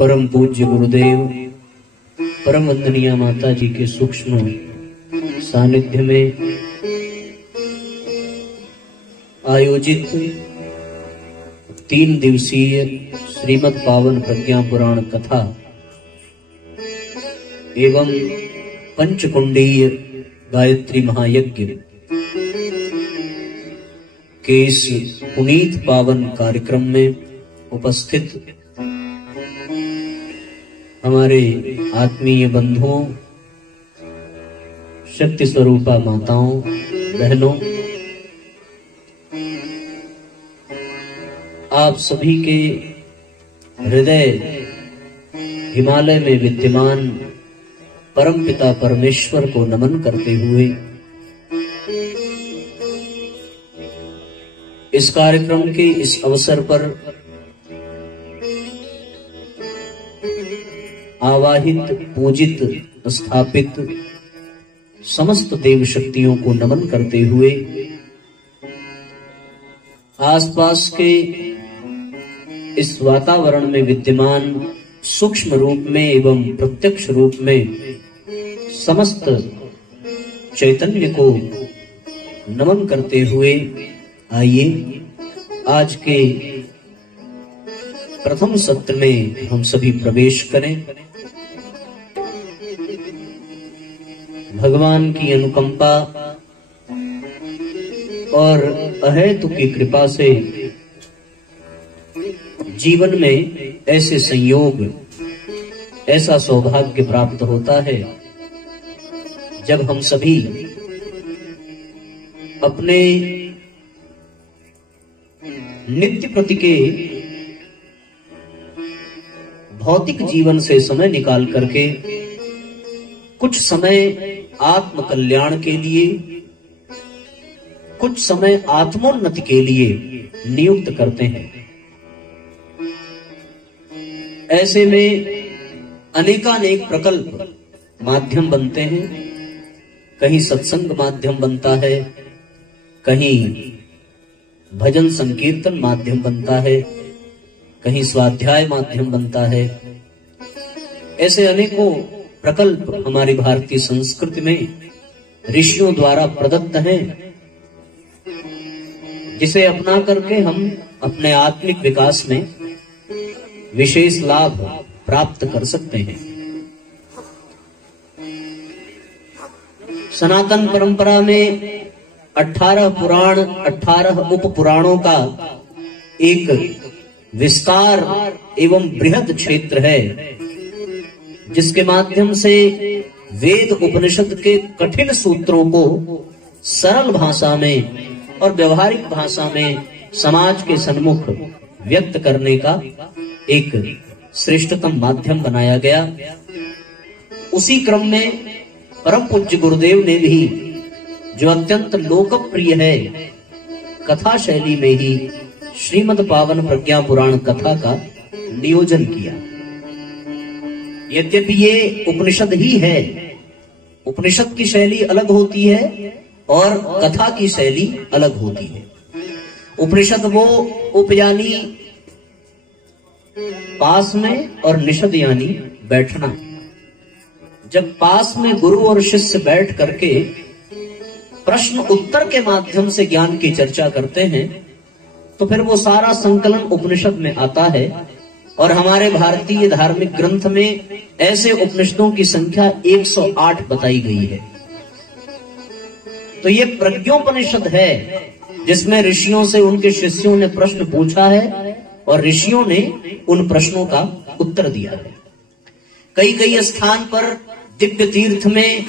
परम पूज्य गुरुदेव परम वंदनीय माता जी के सूक्ष्म सानिध्य में आयोजित 3 दिवसीय श्रीमद् पावन प्रज्ञा पुराण कथा एवं पंचकुंडीय गायत्री महायज्ञ के इस पुनीत पावन कार्यक्रम में उपस्थित हमारे आत्मीय बंधुओं, शक्ति स्वरूपा माताओं, बहनों, आप सभी के हृदय हिमालय में विद्यमान परम पिता परमेश्वर को नमन करते हुए इस कार्यक्रम के इस अवसर पर आवाहित, पूजित, स्थापित समस्त देव शक्तियों को नमन करते हुए आसपास के इस वातावरण में विद्यमान सूक्ष्म रूप में एवं प्रत्यक्ष रूप में समस्त चैतन्य को नमन करते हुए आइए आज के प्रथम सत्र में हम सभी प्रवेश करें। भगवान की अनुकंपा और अहेतु की कृपा से जीवन में ऐसे संयोग, ऐसा सौभाग्य प्राप्त होता है जब हम सभी अपने नित्य प्रति के भौतिक जीवन से समय निकाल करके कुछ समय आत्म कल्याण के लिए, कुछ समय आत्मोन्नति के लिए नियुक्त करते हैं। ऐसे में अनेकानेक प्रकल्प माध्यम बनते हैं। कहीं सत्संग माध्यम बनता है, कहीं भजन संकीर्तन माध्यम बनता है, कहीं स्वाध्याय माध्यम बनता है। ऐसे अनेकों प्रकल्प हमारी भारतीय संस्कृति में ऋषियों द्वारा प्रदत्त हैं, जिसे अपना करके हम अपने आत्मिक विकास में विशेष लाभ प्राप्त कर सकते हैं। सनातन परंपरा में 18 पुराण, 18 उप पुराणों का एक विस्तार एवं बृहद क्षेत्र है, जिसके माध्यम से वेद उपनिषद के कठिन सूत्रों को सरल भाषा में और व्यवहारिक भाषा में समाज के सम्मुख व्यक्त करने का एक श्रेष्ठतम माध्यम बनाया गया। उसी क्रम में परम पूज्य गुरुदेव ने भी, जो अत्यंत लोकप्रिय है, कथा शैली में ही श्रीमद् पावन प्रज्ञा पुराण कथा का नियोजन किया। यद्यपि ये उपनिषद ही है, उपनिषद की शैली अलग होती है और कथा की शैली अलग होती है। उपनिषद वो उप यानी पास में और निषद यानी बैठना। जब पास में गुरु और शिष्य बैठ करके प्रश्न उत्तर के माध्यम से ज्ञान की चर्चा करते हैं, तो फिर वो सारा संकलन उपनिषद में आता है। और हमारे भारतीय धार्मिक ग्रंथ में ऐसे उपनिषदों की संख्या 108 बताई गई है। तो ये प्रज्ञोपनिषद है, जिसमें ऋषियों से उनके शिष्यों ने प्रश्न पूछा है और ऋषियों ने उन प्रश्नों का उत्तर दिया है। कई कई स्थान पर दिव्य तीर्थ में,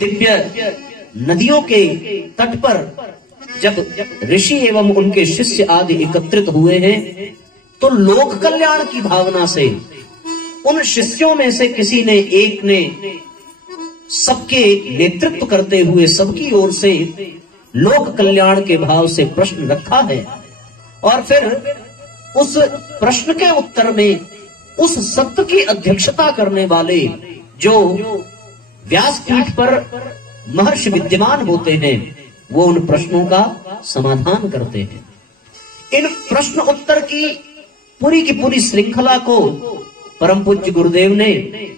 दिव्य नदियों के तट पर जब ऋषि एवं उनके शिष्य आदि एकत्रित हुए हैं, तो लोक कल्याण की भावना से उन शिष्यों में से किसी ने, एक ने सबके नेतृत्व करते हुए सबकी ओर से लोक कल्याण के भाव से प्रश्न रखा है। और फिर उस प्रश्न के उत्तर में उस सत्य की अध्यक्षता करने वाले जो व्यासपीठ पर महर्षि विद्यमान होते हैं, वो उन प्रश्नों का समाधान करते हैं। इन प्रश्न उत्तर की पूरी श्रृंखला को परम पूज्य गुरुदेव ने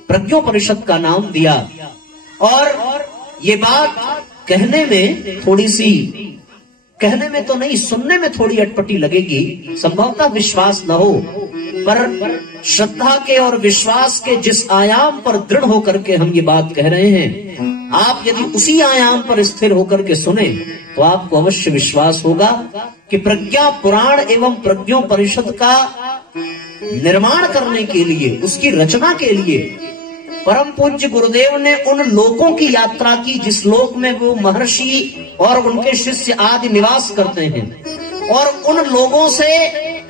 प्रज्ञोपनिषद का नाम दिया। और ये बात कहने में तो नहीं, सुनने में थोड़ी अटपटी लगेगी, संभवतः विश्वास न हो, पर श्रद्धा के और विश्वास के जिस आयाम पर दृढ़ होकर के हम ये बात कह रहे हैं, आप यदि उसी आयाम पर स्थिर होकर के सुने तो आपको अवश्य विश्वास होगा कि प्रज्ञा पुराण एवं प्रज्ञोपनिषद का निर्माण करने के लिए, उसकी रचना के लिए परम पूज्य गुरुदेव ने उन लोकों की यात्रा की जिस लोक में वो महर्षि और उनके शिष्य आदि निवास करते हैं, और उन लोगों से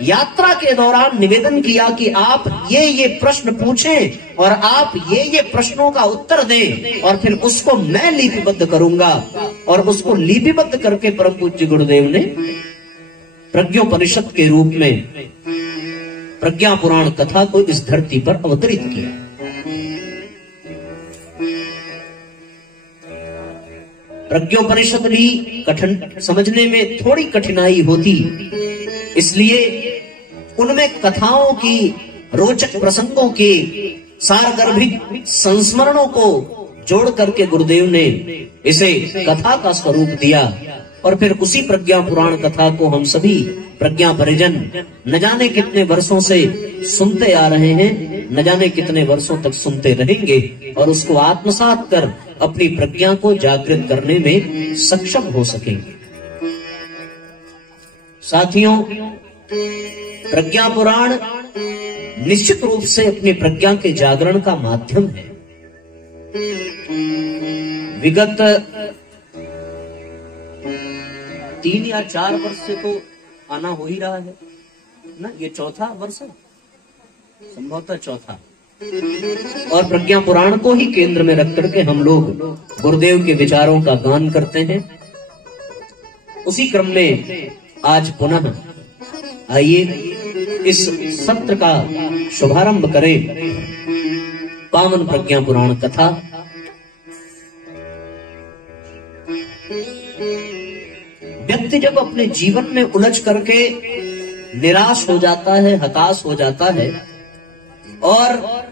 यात्रा के दौरान निवेदन किया कि आप ये प्रश्न पूछें और आप ये प्रश्नों का उत्तर दें, और फिर उसको मैं लिपिबद्ध करूंगा। और उसको लिपिबद्ध करके परम पूज्य गुरुदेव ने प्रज्ञोपनिषद के रूप में प्रज्ञा पुराण कथा को इस धरती पर अवतरित किया। प्रज्ञोपनिषद भी कठिन समझने में थोड़ी कठिनाई होती, इसलिए उनमें कथाओं की, रोचक प्रसंगों के, सारगर्भिक संस्मरणों को जोड़ करके गुरुदेव ने इसे कथा का स्वरूप दिया। और फिर उसी प्रज्ञा पुराण कथा को हम सभी प्रज्ञा परिजन न जाने कितने वर्षों से सुनते आ रहे हैं, न जाने कितने वर्षों तक सुनते रहेंगे, और उसको आत्मसात कर अपनी प्रज्ञा को जागृत करने में सक्षम हो सकेंगे। साथियों, प्रज्ञा पुराण निश्चित रूप से अपनी प्रज्ञा के जागरण का माध्यम है। विगत 3 या 4 वर्ष से तो आना हो ही रहा है ना, ये चौथा वर्ष है, संभवतः चौथा। और प्रज्ञा पुराण को ही केंद्र में रख करके हम लोग गुरुदेव के विचारों का गान करते हैं। उसी क्रम में आज पुनः आइए इस सत्र का शुभारंभ करें। पावन प्रज्ञा पुराण कथा। व्यक्ति जब अपने जीवन में उलझ करके निराश हो जाता है, हताश हो जाता है, और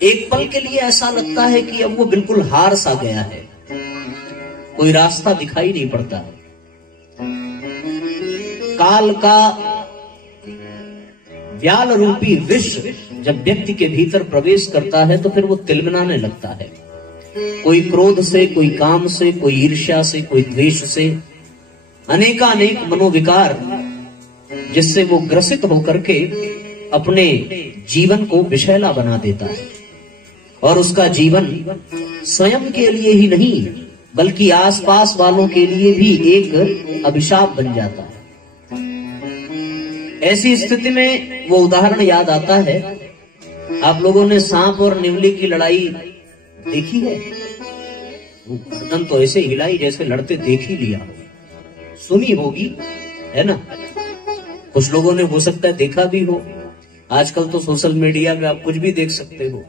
एक पल के लिए ऐसा लगता है कि अब वो बिल्कुल हार सा गया है, कोई रास्ता दिखाई नहीं पड़ता है, काल का व्याल रूपी विष जब व्यक्ति के भीतर प्रवेश करता है तो फिर वो तिलमिलाने लगता है, कोई क्रोध से, कोई काम से, कोई ईर्ष्या से, कोई द्वेष से, अनेकानेक मनोविकार जिससे वो ग्रसित होकर के अपने जीवन को विषैला बना देता है, और उसका जीवन स्वयं के लिए ही नहीं बल्कि आसपास वालों के लिए भी एक अभिशाप बन जाता है। ऐसी स्थिति में वो उदाहरण याद आता है, आप लोगों ने सांप और निवली की लड़ाई देखी है? वो गर्दन तो ऐसे हिलाई जैसे लड़ते देख ही लिया हो, सुनी होगी, है ना? कुछ लोगों ने हो सकता है देखा भी हो। आजकल तो सोशल मीडिया में आप कुछ भी देख सकते हो।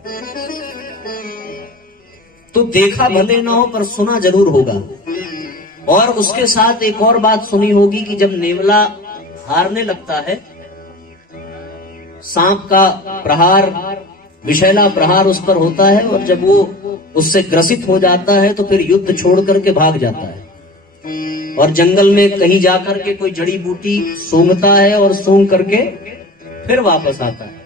तो देखा भले ना हो पर सुना जरूर होगा। और उसके साथ एक और बात सुनी होगी कि जब नेवला हारने लगता है, सांप का प्रहार, विषैला प्रहार उस पर होता है, और जब वो उससे ग्रसित हो जाता है तो फिर युद्ध छोड़ करके भाग जाता है और जंगल में कहीं जाकर के कोई जड़ी बूटी सूंघता है और सूंघ करके फिर वापस आता है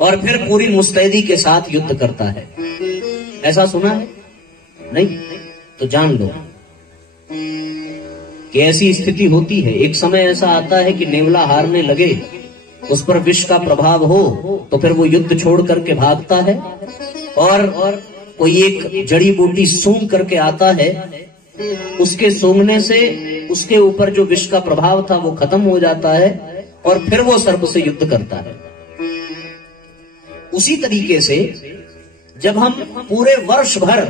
और फिर पूरी मुस्तैदी के साथ युद्ध करता है। ऐसा सुना है? नहीं? तो जान लो कि ऐसी स्थिति होती है। एक समय ऐसा आता है कि नेवला हारने लगे, उस पर विष का प्रभाव हो, तो फिर वो युद्ध छोड़ करके भागता है और कोई एक जड़ी बूटी सूंघ करके आता है। उसके सूंघने से उसके ऊपर जो विष का प्रभाव था वो खत्म हो जाता है और फिर वो सर्प से युद्ध करता है। उसी तरीके से जब हम पूरे वर्ष भर,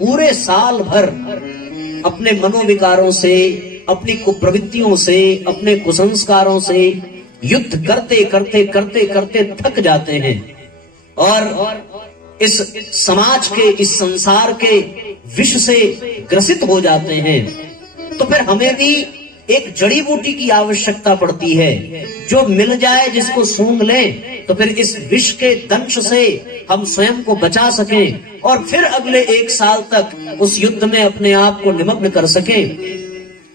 पूरे साल भर अपने मनोविकारों से, अपनी कुप्रवृत्तियों से, अपने कुसंस्कारों से युद्ध करते करते करते करते थक जाते हैं और इस समाज के, इस संसार के विष से ग्रसित हो जाते हैं, तो फिर हमें भी एक जड़ी बूटी की आवश्यकता पड़ती है, जो मिल जाए जिसको सूंघ लें तो फिर इस विष के दंश से हम स्वयं को बचा सकें और फिर अगले 1 साल तक उस युद्ध में अपने आप को निमग्न कर सकें।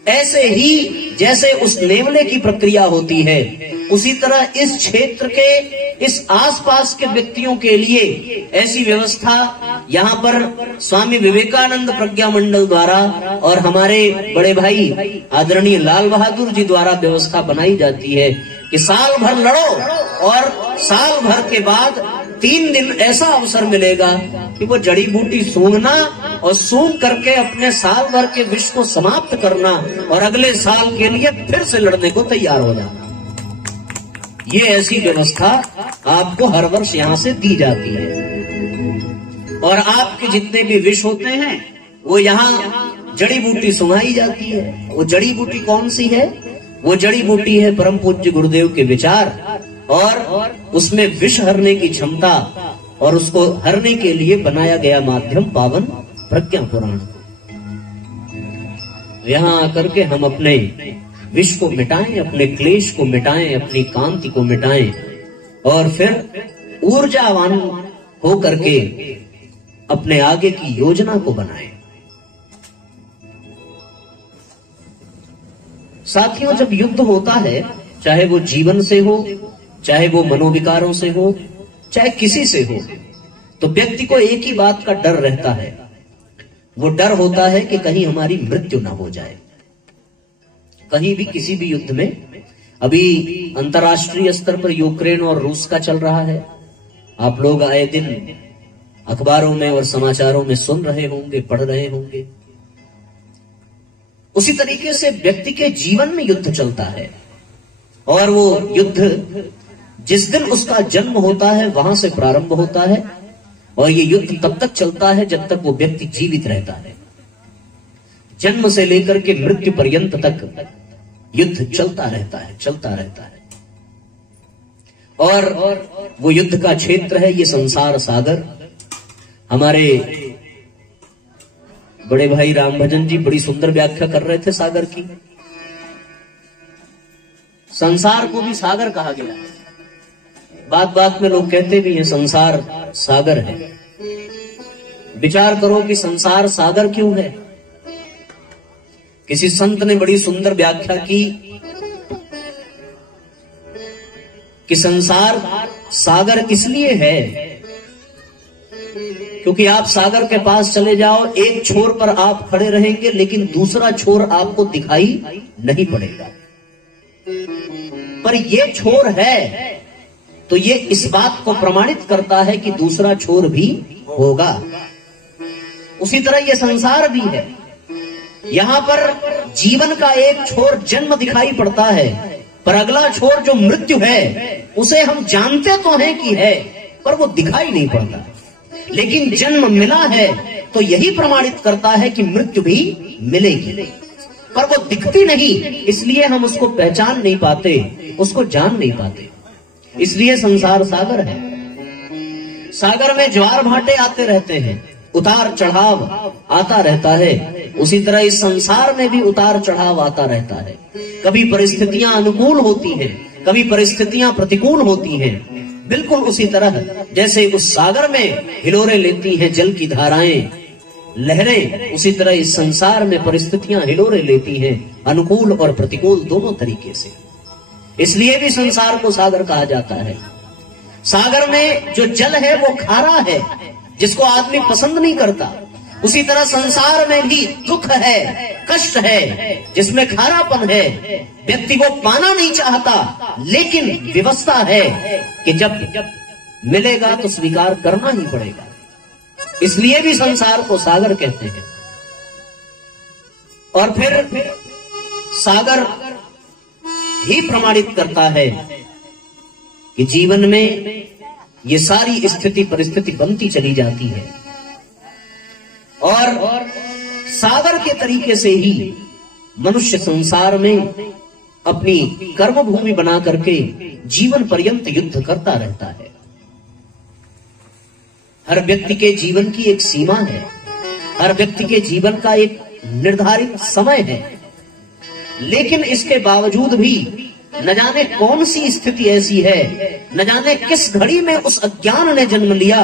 ऐसे ही जैसे उस नेवले की प्रक्रिया होती है, उसी तरह इस क्षेत्र के, इस आसपास के व्यक्तियों के लिए ऐसी व्यवस्था यहाँ पर स्वामी विवेकानंद प्रज्ञा मंडल द्वारा और हमारे बड़े भाई आदरणीय लाल बहादुर जी द्वारा व्यवस्था बनाई जाती है कि साल भर लड़ो और साल भर के बाद 3 दिन ऐसा अवसर मिलेगा कि वो जड़ी बूटी सूंघना और सूंघ करके अपने साल भर के विष को समाप्त करना और अगले साल के लिए फिर से लड़ने को तैयार हो जाना। ये ऐसी व्यवस्था आपको हर वर्ष यहाँ से दी जाती है और आपके जितने भी विष होते हैं वो यहाँ जड़ी बूटी सुंघाई जाती है। वो जड़ी बूटी कौन सी है? वो जड़ी बूटी है परम पूज्य गुरुदेव के विचार और उसमें विष हरने की क्षमता और उसको हरने के लिए बनाया गया माध्यम पावन प्रज्ञा पुराण। यहाँ आकर के हम अपने विष को मिटाएं, अपने क्लेश को मिटाएं, अपनी कांति को मिटाएं और फिर ऊर्जावान हो करके अपने आगे की योजना को बनाएं। साथियों, जब युद्ध होता है, चाहे वो जीवन से हो, चाहे वो मनोविकारों से हो, चाहे किसी से हो, तो व्यक्ति को एक ही बात का डर रहता है। वो डर होता है कि कहीं हमारी मृत्यु ना हो जाए। कहीं भी किसी भी युद्ध में, अभी अंतर्राष्ट्रीय स्तर पर यूक्रेन और रूस का चल रहा है, आप लोग आए दिन अखबारों में और समाचारों में सुन रहे होंगे, पढ़ रहे होंगे। उसी तरीके से व्यक्ति के जीवन में युद्ध चलता है और वो युद्ध जिस दिन उसका जन्म होता है वहां से प्रारंभ होता है और ये युद्ध तब तक चलता है जब तक वो व्यक्ति जीवित रहता है। जन्म से लेकर के मृत्यु पर्यंत तक युद्ध चलता रहता है, चलता रहता है। और वो युद्ध का क्षेत्र है ये संसार सागर। हमारे बड़े भाई राम भजन जी बड़ी सुंदर व्याख्या कर रहे थे सागर की। संसार को भी सागर कहा गया है। बात बात में लोग कहते भी हैं संसार सागर है। विचार करो कि संसार सागर क्यों है। किसी संत ने बड़ी सुंदर व्याख्या की कि संसार सागर इसलिए है क्योंकि आप सागर के पास चले जाओ, एक छोर पर आप खड़े रहेंगे लेकिन दूसरा छोर आपको दिखाई नहीं पड़ेगा। पर ये छोर है तो ये इस बात को प्रमाणित करता है कि दूसरा छोर भी होगा। उसी तरह ये संसार भी है। यहाँ पर जीवन का एक छोर जन्म दिखाई पड़ता है, पर अगला छोर जो मृत्यु है उसे हम जानते तो हैं कि है, पर वो दिखाई नहीं पड़ता। लेकिन जन्म मिला है तो यही प्रमाणित करता है कि मृत्यु भी मिलेगी, पर वो दिखती नहीं, इसलिए हम उसको पहचान नहीं पाते, उसको जान नहीं पाते। इसलिए संसार सागर है। सागर में ज्वार भाटे आते रहते हैं, उतार चढ़ाव आता रहता है। उसी तरह इस संसार में भी उतार चढ़ाव आता रहता है। कभी परिस्थितियां अनुकूल होती हैं, कभी परिस्थितियां प्रतिकूल होती हैं। बिल्कुल उसी तरह जैसे उस सागर में हिलोरे लेती हैं जल की धाराएं, लहरें, उसी तरह इस संसार में परिस्थितियां हिलोरे लेती हैं, अनुकूल और प्रतिकूल दोनों तरीके से। इसलिए भी संसार को सागर कहा जाता है। सागर में जो जल है वो खारा है, जिसको आदमी पसंद नहीं करता। उसी तरह संसार में भी दुख है, कष्ट है, जिसमें खारापन है, व्यक्ति को पाना नहीं चाहता, लेकिन व्यवस्था है कि जब मिलेगा तो स्वीकार करना ही पड़ेगा। इसलिए भी संसार को सागर कहते हैं। और फिर सागर ही प्रमाणित करता है कि जीवन में ये सारी स्थिति परिस्थिति बनती चली जाती है और सागर के तरीके से ही मनुष्य संसार में अपनी कर्म भूमि बना करके जीवन पर्यंत युद्ध करता रहता है। हर व्यक्ति के जीवन की एक सीमा है, हर व्यक्ति के जीवन का एक निर्धारित समय है। लेकिन इसके बावजूद भी न जाने कौन सी स्थिति ऐसी है, न जाने किस घड़ी में उस अज्ञान ने जन्म लिया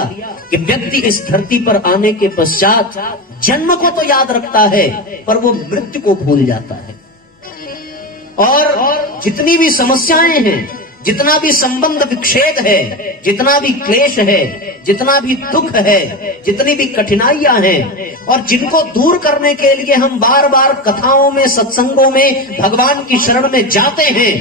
कि व्यक्ति इस धरती पर आने के पश्चात जन्म को तो याद रखता है पर वो मृत्यु को भूल जाता है। और जितनी भी समस्याएं हैं, जितना भी संबंध विक्षेद है, जितना भी क्लेश है, जितना भी दुख है, जितनी भी कठिनाइयां हैं, और जिनको दूर करने के लिए हम बार बार कथाओं में, सत्संगों में, भगवान की शरण में जाते हैं,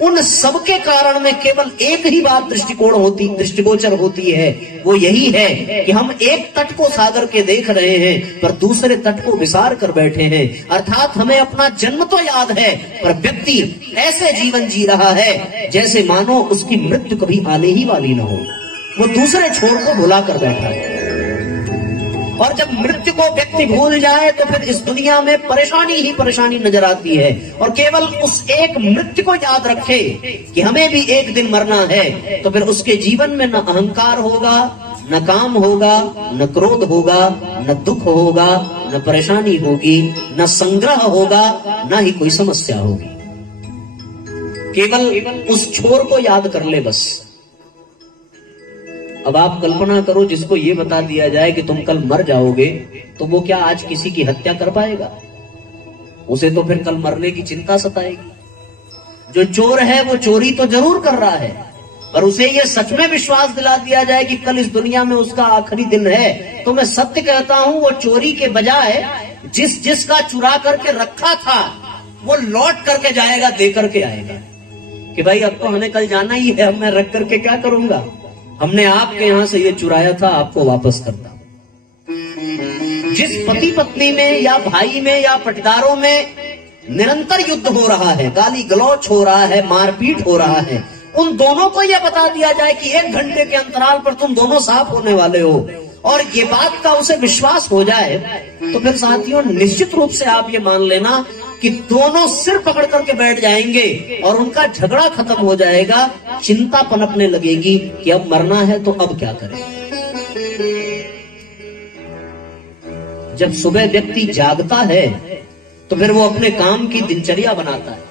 उन सबके कारण में केवल एक ही बात दृष्टिगोचर होती है। वो यही है कि हम एक तट को सागर के देख रहे हैं पर दूसरे तट को विसार कर बैठे हैं। अर्थात हमें अपना जन्म तो याद है पर व्यक्ति ऐसे जीवन जी रहा है जैसे मानो उसकी मृत्यु कभी आने ही वाली न हो। वो दूसरे छोर को भुला कर बैठा है। और जब मृत्यु को व्यक्ति भूल जाए तो फिर इस दुनिया में परेशानी ही परेशानी नजर आती है। और केवल उस एक मृत्यु को याद रखे कि हमें भी एक दिन मरना है, तो फिर उसके जीवन में न अहंकार होगा, न काम होगा, न क्रोध होगा, न दुख होगा, न परेशानी होगी, न संग्रह होगा, न ही कोई समस्या होगी। केवल उस छोर को याद कर ले बस। अब आप कल्पना करो, जिसको ये बता दिया जाए कि तुम कल मर जाओगे, तो वो क्या आज किसी की हत्या कर पाएगा? उसे तो फिर कल मरने की चिंता सताएगी। जो चोर है वो चोरी तो जरूर कर रहा है, पर उसे ये सच में विश्वास दिला दिया जाए कि कल इस दुनिया में उसका आखिरी दिन है, तो मैं सत्य कहता हूं वो चोरी के बजाय जिसका चुरा करके रखा था वो लौट करके जाएगा, दे करके आएगा कि भाई अब तो हमें कल जाना ही है, अब मैं रख करके क्या करूंगा, हमने आपके यहां से ये चुराया था, आपको वापस करता। जिस पति पत्नी में या भाई में या पटदारों में निरंतर युद्ध हो रहा है, गाली गलौच हो रहा है, मारपीट हो रहा है, उन दोनों को यह बता दिया जाए कि 1 घंटे के अंतराल पर तुम दोनों साफ होने वाले हो, और ये बात का उसे विश्वास हो जाए, तो फिर साथियों निश्चित रूप से आप ये मान लेना कि दोनों सिर पकड़ करके बैठ जाएंगे और उनका झगड़ा खत्म हो जाएगा। चिंता पनपने लगेगी कि अब मरना है तो अब क्या करें। जब सुबह व्यक्ति जागता है तो फिर वो अपने काम की दिनचर्या बनाता है,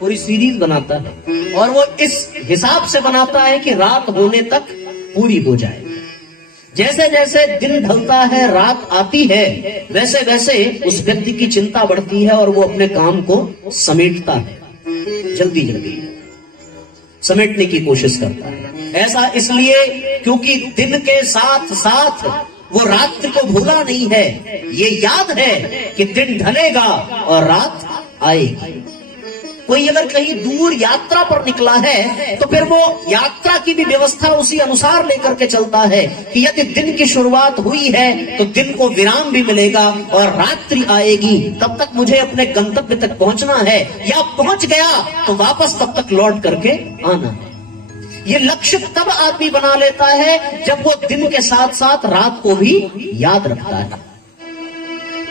पूरी सीरीज बनाता है, और वो इस हिसाब से बनाता है कि रात होने तक पूरी हो जाए। जैसे जैसे दिन ढलता है, रात आती है, वैसे वैसे उस व्यक्ति की चिंता बढ़ती है और वो अपने काम को समेटता है, जल्दी जल्दी समेटने की कोशिश करता है। ऐसा इसलिए क्योंकि दिन के साथ साथ वो रात्रि को भूला नहीं है। ये याद है कि दिन ढलेगा और रात आएगी। कोई अगर कहीं दूर यात्रा पर निकला है तो फिर वो यात्रा की भी व्यवस्था उसी अनुसार लेकर के चलता है कि यदि दिन की शुरुआत हुई है तो दिन को विराम भी मिलेगा और रात्रि आएगी, तब तक मुझे अपने गंतव्य तक पहुंचना है, या पहुंच गया तो वापस तब तक लौट करके आना है। ये लक्ष्य तब आदमी बना लेता है जब वो दिन के साथ साथ रात को भी याद रखता है।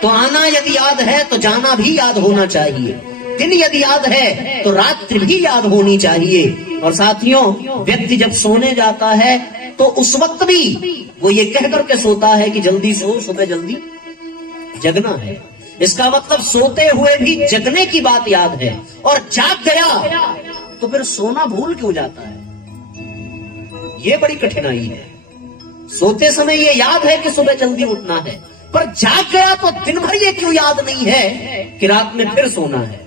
तो आना यदि याद है तो जाना भी याद होना चाहिए। दिन यदि याद है तो रात्रि भी याद होनी चाहिए। और साथियों, व्यक्ति जब सोने जाता है तो उस वक्त भी वो ये कह करके सोता है कि जल्दी सो, सुबह जल्दी जगना है। इसका मतलब सोते हुए भी जगने की बात याद है, और जाग गया तो फिर सोना भूल क्यों जाता है? ये बड़ी कठिनाई है। सोते समय ये याद है कि सुबह जल्दी उठना है, पर जाग गया तो दिन भर ये क्यों याद नहीं है कि रात में फिर सोना है।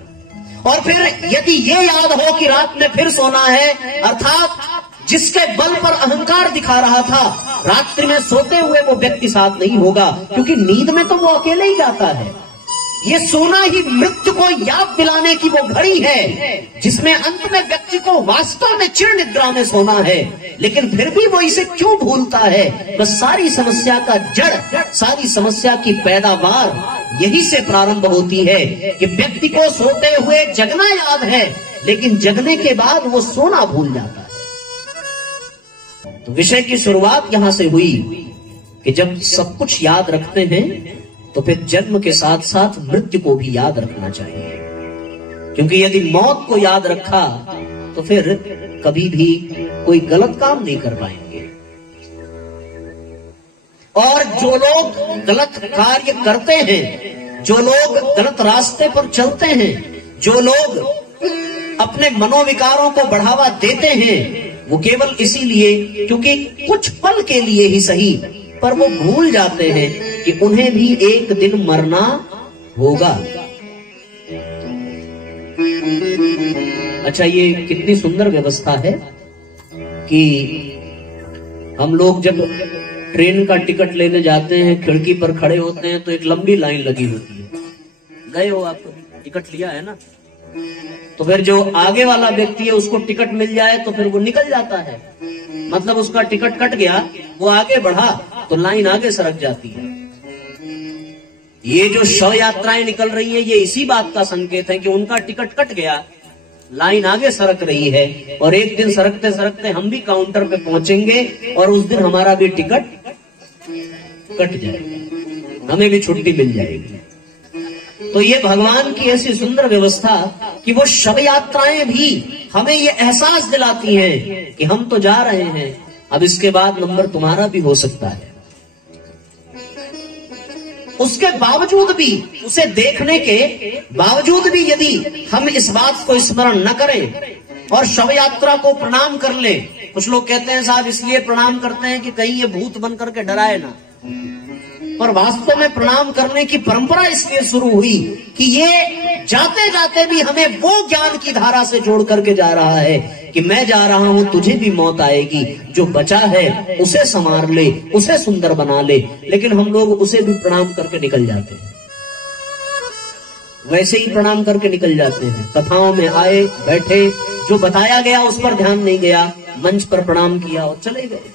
और फिर यदि ये याद हो कि रात में फिर सोना है, अर्थात जिसके बल पर अहंकार दिखा रहा था, रात्रि में सोते हुए वो व्यक्ति साथ नहीं होगा, क्योंकि नींद में तो वो अकेले ही जाता है। ये सोना ही मृत्यु को याद दिलाने की वो घड़ी है जिसमें अंत में व्यक्ति को वास्तव में चिर निद्रा में सोना है, लेकिन फिर भी वो इसे क्यों भूलता है? बस सारी समस्या का जड़, सारी समस्या की पैदावार यही से प्रारंभ होती है कि व्यक्ति को सोते हुए जगना याद है, लेकिन जगने के बाद वो सोना भूल जाता है। तो विषय की शुरुआत यहां से हुई कि जब सब कुछ याद रखते हैं तो फिर जन्म के साथ साथ मृत्यु को भी याद रखना चाहिए, क्योंकि यदि मौत को याद रखा तो फिर कभी भी कोई गलत काम नहीं कर पाएंगे। और जो लोग गलत कार्य करते हैं, जो लोग गलत रास्ते पर चलते हैं, जो लोग अपने मनोविकारों को बढ़ावा देते हैं वो केवल इसीलिए क्योंकि कुछ पल के लिए ही सही, पर वो भूल जाते हैं कि उन्हें भी एक दिन मरना होगा। अच्छा, ये कितनी सुंदर व्यवस्था है कि हम लोग जब ट्रेन का टिकट लेने जाते हैं, खिड़की पर खड़े होते हैं तो एक लंबी लाइन लगी होती है। गए हो आप, टिकट लिया है ना? तो फिर जो आगे वाला व्यक्ति है उसको टिकट मिल जाए तो फिर वो निकल जाता है, मतलब उसका टिकट कट गया, वो आगे बढ़ा तो लाइन आगे सरक जाती है। ये जो शव यात्राएं निकल रही हैं ये इसी बात का संकेत है कि उनका टिकट कट गया, लाइन आगे सरक रही है, और एक दिन सरकते सरकते हम भी काउंटर पे पहुंचेंगे और उस दिन हमारा भी टिकट कट जाएगा, हमें भी छुट्टी मिल जाएगी। तो ये भगवान की ऐसी सुंदर व्यवस्था कि वो शव यात्राएं भी हमें ये एहसास दिलाती हैं कि हम तो जा रहे हैं, अब इसके बाद नंबर तुम्हारा भी हो सकता है। उसके बावजूद भी, उसे देखने के बावजूद भी यदि हम इस बात को स्मरण न करें और शव यात्रा को प्रणाम कर लें, कुछ लोग कहते हैं साहब इसलिए प्रणाम करते हैं कि कहीं ये भूत बन करके डराए ना, पर वास्तव में प्रणाम करने की परंपरा इसलिए शुरू हुई कि ये जाते जाते भी हमें वो ज्ञान की धारा से जोड़ करके जा रहा है कि मैं जा रहा हूं, तुझे भी मौत आएगी, जो बचा है उसे संवार ले, उसे सुंदर बना ले। लेकिन हम लोग उसे भी प्रणाम करके निकल जाते हैं, वैसे ही प्रणाम करके निकल जाते हैं। कथाओं में आए बैठे, जो बताया गया उस पर ध्यान नहीं गया, मंच पर प्रणाम किया और चले गए,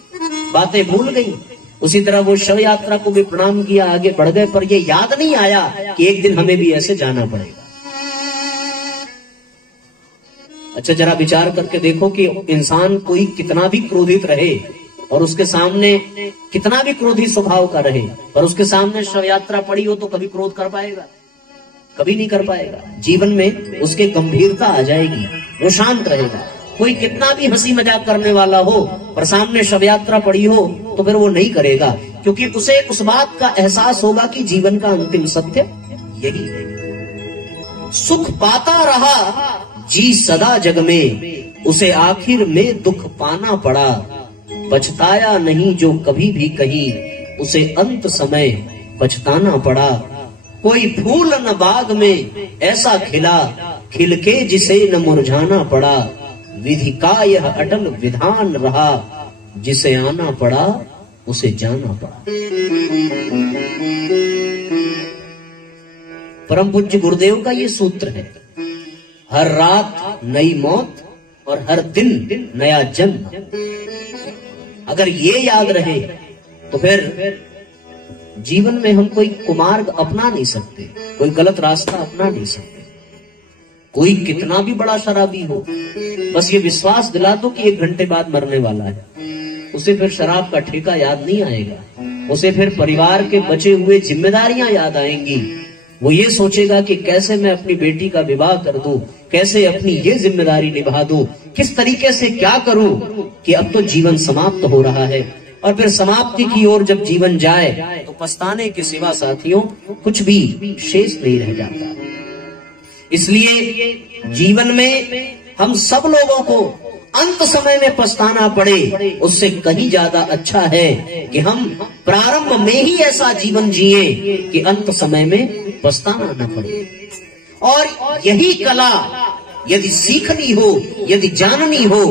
बातें भूल गई। उसी तरह वो शव यात्रा को भी प्रणाम किया, आगे बढ़ गए, पर ये याद नहीं आया कि एक दिन हमें भी ऐसे जाना पड़ेगा। अच्छा, जरा विचार करके देखो कि इंसान कोई कितना भी क्रोधित रहे और उसके सामने कितना भी क्रोधी स्वभाव का रहे, पर उसके सामने शव यात्रा पड़ी हो तो कभी क्रोध कर पाएगा? कभी नहीं कर पाएगा। जीवन में उसके गंभीरता आ जाएगी, वो शांत रहेगा। कोई कितना भी हंसी मजाक करने वाला हो पर सामने शव यात्रा पड़ी हो तो फिर वो नहीं करेगा, क्योंकि उसे उस बात का एहसास होगा कि जीवन का अंतिम सत्य यही है। सुख पाता रहा जी सदा जग में, उसे आखिर में दुख पाना पड़ा, पछताया नहीं जो कभी भी कहीं, उसे अंत समय पछताना पड़ा। कोई फूल न बाग में ऐसा खिला, खिल के जिसे न मुरझाना पड़ा, विधि का यह अटल विधान रहा, जिसे आना पड़ा उसे जाना पड़ा। परम पूज्य गुरुदेव का ये सूत्र है, हर रात नई मौत और हर दिन नया जन्म। अगर ये याद रहे तो फिर जीवन में हम कोई कुमार्ग अपना नहीं सकते, कोई गलत रास्ता अपना नहीं सकते। कोई कितना भी बड़ा शराबी हो, बस ये विश्वास दिला दो कि 1 घंटे बाद मरने वाला है, उसे फिर शराब का ठेका याद नहीं आएगा, उसे फिर परिवार के बचे हुए जिम्मेदारियां याद आएंगी। वो ये सोचेगा कि कैसे मैं अपनी बेटी का विवाह कर दूं, कैसे अपनी ये जिम्मेदारी निभा दूं, किस तरीके से क्या करूं कि अब तो जीवन समाप्त हो रहा है। और फिर समाप्ति की ओर जब जीवन जाए तो पछताने के सिवा साथियों कुछ भी शेष नहीं रह जाता। इसलिए जीवन में हम सब लोगों को अंत समय में पछताना पड़े उससे कहीं ज्यादा अच्छा है कि हम प्रारंभ में ही ऐसा जीवन जिए कि अंत समय में पछताना न पड़े। और यही कला यदि सीखनी हो, यदि जाननी हो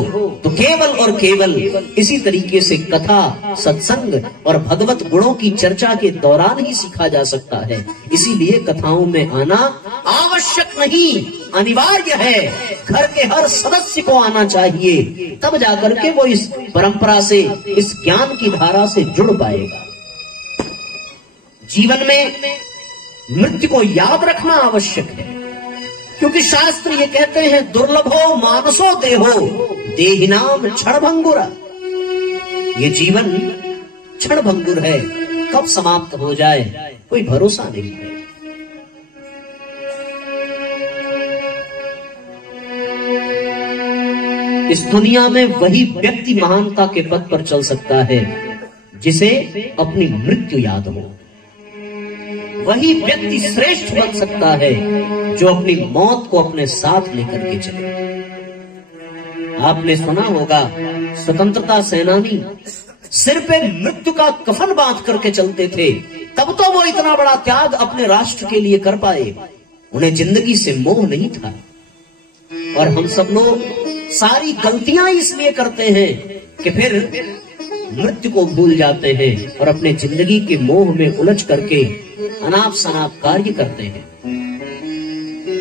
तो केवल और केवल इसी तरीके से कथा, सत्संग और भगवत गुणों की चर्चा के दौरान ही सीखा जा सकता है। इसीलिए कथाओं में आना आवश्यक नहीं, अनिवार्य है। घर के हर सदस्य को आना चाहिए, तब जाकर के वो इस परंपरा से, इस ज्ञान की धारा से जुड़ पाएगा। जीवन में मृत्यु को याद रखना आवश्यक है, क्योंकि शास्त्र ये कहते हैं दुर्लभो मानसो देहो देहिनाम क्षणभंगुर। ये जीवन क्षणभंगुर है, कब समाप्त हो जाए कोई भरोसा नहीं है। इस दुनिया में वही व्यक्ति महानता के पद पर चल सकता है जिसे अपनी मृत्यु याद हो। वही व्यक्ति श्रेष्ठ बन सकता है जो अपनी मौत को अपने साथ लेकर के चले। आपने सुना होगा स्वतंत्रता सेनानी सिर पे मृत्यु का कफन बांध करके चलते थे, तब तो वो इतना बड़ा त्याग अपने राष्ट्र के लिए कर पाए। उन्हें जिंदगी से मोह नहीं था। और हम सब लोग सारी गलतियां इसलिए करते हैं कि फिर मृत्यु को भूल जाते हैं और अपने जिंदगी के मोह में उलझ करके अनाप शनाप कार्य करते हैं।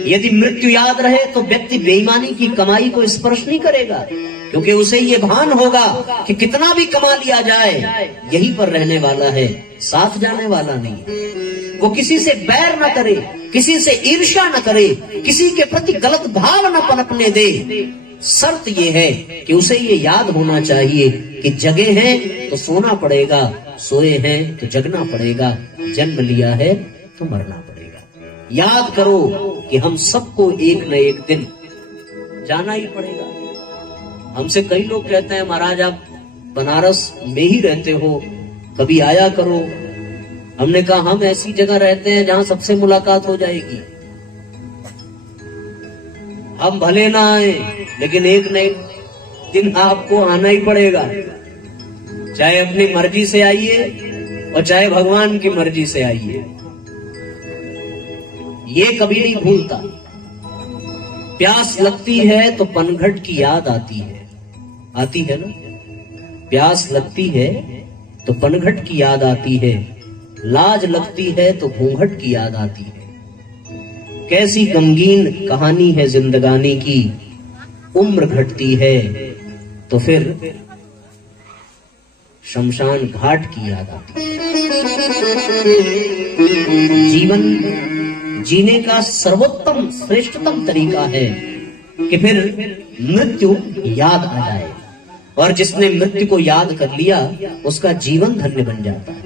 यदि मृत्यु याद रहे तो व्यक्ति बेईमानी की कमाई को स्पर्श नहीं करेगा, क्योंकि उसे ये भान होगा कि कितना भी कमा लिया जाए यहीं पर रहने वाला है, साथ जाने वाला नहीं। वो किसी से बैर न करे, किसी से ईर्ष्या न करे, किसी के प्रति गलत भाव न पनपने दे। शर्त ये है कि उसे ये याद होना चाहिए कि जगे हैं तो सोना पड़ेगा, सोए हैं तो जगना पड़ेगा, जन्म लिया है तो मरना पड़ेगा। याद करो कि हम सबको एक न एक दिन जाना ही पड़ेगा। हमसे कई लोग कहते हैं महाराज आप बनारस में ही रहते हो, कभी आया करो। हमने कहा हम ऐसी जगह रहते हैं जहां सबसे मुलाकात हो जाएगी। हम भले ना आए लेकिन एक न एक दिन आपको आना ही पड़ेगा, चाहे अपनी मर्जी से आइए और चाहे भगवान की मर्जी से आइए। ये कभी नहीं भूलता। प्यास लगती है तो पनघट की याद आती है ना। प्यास लगती है तो पनघट की याद आती है, लाज लगती है तो घूंघट की याद आती है। कैसी गमगीन कहानी है जिंदगानी की, उम्र घटती है तो फिर शमशान घाट की याद आती है। जीवन जीने का सर्वोत्तम श्रेष्ठतम तरीका है कि फिर मृत्यु याद आ जाए, और जिसने मृत्यु को याद कर लिया उसका जीवन धन्य बन जाता है।